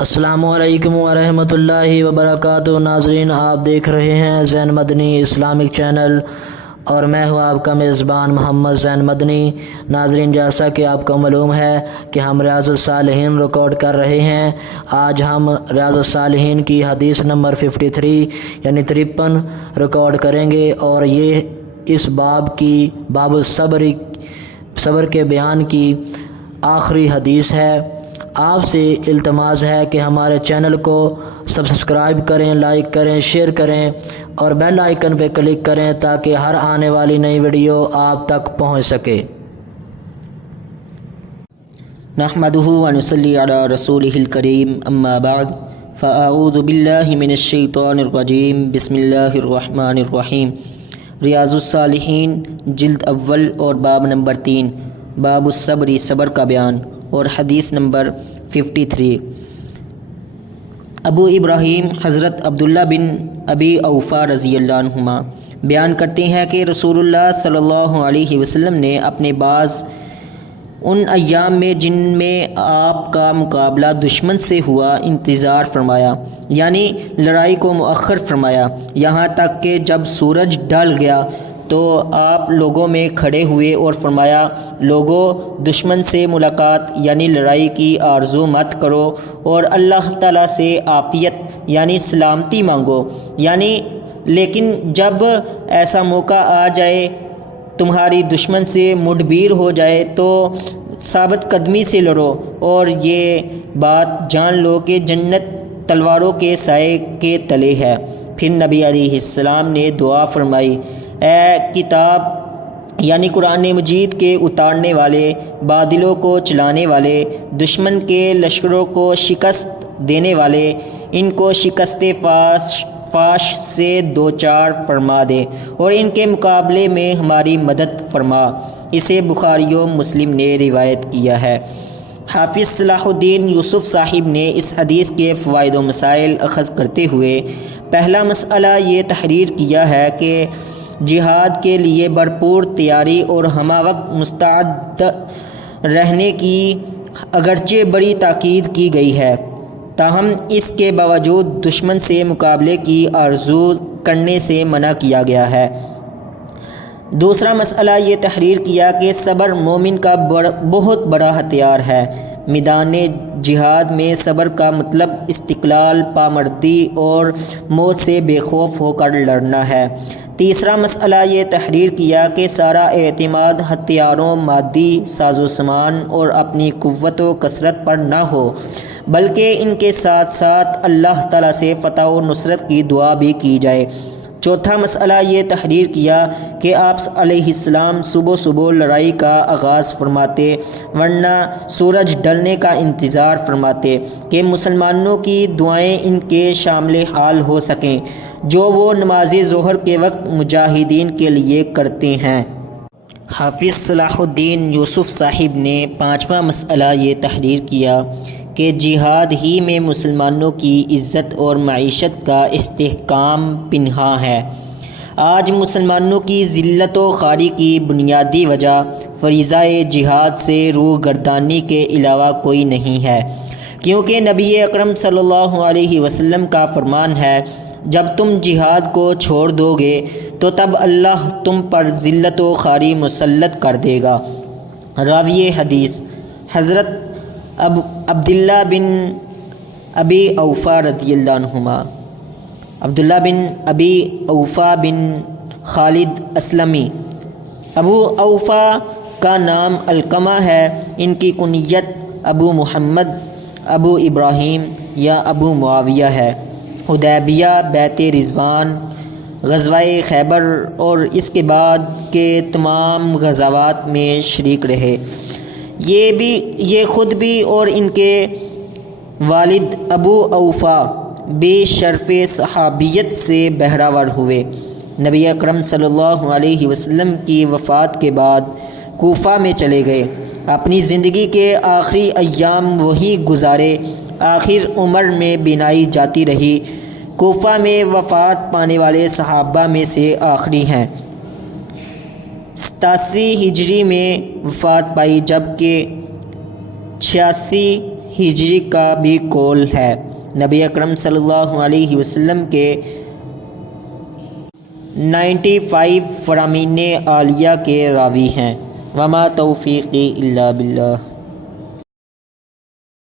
السلام علیکم ورحمۃ اللہ وبرکاتہ۔ ناظرین، آپ دیکھ رہے ہیں زین مدنی اسلامک چینل اور میں ہوں آپ کا میزبان محمد زین مدنی۔ ناظرین، جیسا کہ آپ کو معلوم ہے کہ ہم ریاض الصالحین ریکارڈ کر رہے ہیں۔ آج ہم ریاض الصالحین کی حدیث نمبر 53 یعنی 53 ریکارڈ کریں گے، اور یہ اس باب صبر کے بیان کی آخری حدیث ہے۔ آپ سے التماس ہے کہ ہمارے چینل کو سبسکرائب کریں، لائک کریں، شیئر کریں اور بیل آئیکن پہ کلک کریں تاکہ ہر آنے والی نئی ویڈیو آپ تک پہنچ سکے۔ نحمدہ ونصلی علی رسولہ الکریم، اما بعد فاعوذ باللہ من الشیطان الرجیم، بسم اللہ الرحمن الرحیم۔ ریاض الصالحین جلد اول اور باب نمبر 3، باب الصبر، صبر کا بیان، اور حدیث نمبر 53۔ ابو ابراہیم حضرت عبداللہ بن ابی اوفا رضی اللہ عنہما بیان کرتے ہیں کہ رسول اللہ صلی اللہ علیہ وسلم نے اپنے بعض ان ایام میں جن میں آپ کا مقابلہ دشمن سے ہوا انتظار فرمایا، یعنی لڑائی کو مؤخر فرمایا، یہاں تک کہ جب سورج ڈھل گیا تو آپ لوگوں میں کھڑے ہوئے اور فرمایا، لوگوں، دشمن سے ملاقات یعنی لڑائی کی آرزو مت کرو اور اللہ تعالیٰ سے عافیت یعنی سلامتی مانگو، یعنی لیکن جب ایسا موقع آ جائے تمہاری دشمن سے مڈبیر ہو جائے تو ثابت قدمی سے لڑو، اور یہ بات جان لو کہ جنت تلواروں کے سائے کے تلے ہے۔ پھر نبی علیہ السلام نے دعا فرمائی، اے کتاب یعنی قرآن مجید کے اتارنے والے، بادلوں کو چلانے والے، دشمن کے لشکروں کو شکست دینے والے، ان کو شکست فاش سے دوچار فرما دے اور ان کے مقابلے میں ہماری مدد فرما۔ اسے بخاری و مسلم نے روایت کیا ہے۔ حافظ صلاح الدین یوسف صاحب نے اس حدیث کے فوائد و مسائل اخذ کرتے ہوئے پہلا مسئلہ یہ تحریر کیا ہے کہ جہاد کے لیے بھرپور تیاری اور ہمہ وقت مستعد رہنے کی اگرچہ بڑی تاکید کی گئی ہے، تاہم اس کے باوجود دشمن سے مقابلے کی آرزو کرنے سے منع کیا گیا ہے۔ دوسرا مسئلہ یہ تحریر کیا کہ صبر مومن کا بہت بڑا ہتھیار ہے۔ میدان جہاد میں صبر کا مطلب استقلال، پامردی اور موت سے بے خوف ہو کر لڑنا ہے۔ تیسرا مسئلہ یہ تحریر کیا کہ سارا اعتماد ہتھیاروں، مادی ساز و سامان اور اپنی قوت و کثرت پر نہ ہو، بلکہ ان کے ساتھ ساتھ اللہ تعالیٰ سے فتح و نصرت کی دعا بھی کی جائے۔ چوتھا مسئلہ یہ تحریر کیا کہ آپ علیہ السلام صبح صبح لڑائی کا آغاز فرماتے، ورنہ سورج ڈھلنے کا انتظار فرماتے کہ مسلمانوں کی دعائیں ان کے شامل حال ہو سکیں جو وہ نماز ظہر کے وقت مجاہدین کے لیے کرتے ہیں۔ حافظ صلاح الدین یوسف صاحب نے پانچواں مسئلہ یہ تحریر کیا کہ جہاد ہی میں مسلمانوں کی عزت اور معیشت کا استحکام پنہاں ہے۔ آج مسلمانوں کی ذلت و خواری کی بنیادی وجہ فریضہ جہاد سے روگردانی کے علاوہ کوئی نہیں ہے، کیونکہ نبی اکرم صلی اللہ علیہ وسلم کا فرمان ہے، جب تم جہاد کو چھوڑ دو گے تو تب اللہ تم پر ذلت و خواری مسلط کر دے گا۔ راوی حدیث حضرت عبداللہ بن ابی اوفا رضی اللہ عنہما۔ عبداللہ بن ابی اوفا بن خالد اسلمی۔ ابو اوفا کا نام علقمہ ہے، ان کی کنیت ابو محمد، ابو ابراہیم یا ابو معاویہ ہے۔ حدیبیہ، بیعت رضوان، غزوہ خیبر اور اس کے بعد کے تمام غزوات میں شریک رہے۔ یہ خود بھی اور ان کے والد ابو اوفا بے شرف صحابیت سے بہرہور ہوئے۔ نبی اکرم صلی اللہ علیہ وسلم کی وفات کے بعد کوفہ میں چلے گئے، اپنی زندگی کے آخری ایام وہی گزارے، آخر عمر میں بینائی جاتی رہی۔ کوفہ میں وفات پانے والے صحابہ میں سے آخری ہیں۔ 87 ہجری میں وفات پائی، جبکہ 86 ہجری کا بھی قول ہے۔ نبی اکرم صلی اللہ علیہ وسلم کے 95 فرامین عالیہ کے راوی ہیں۔ وما توفیقی الا باللہ۔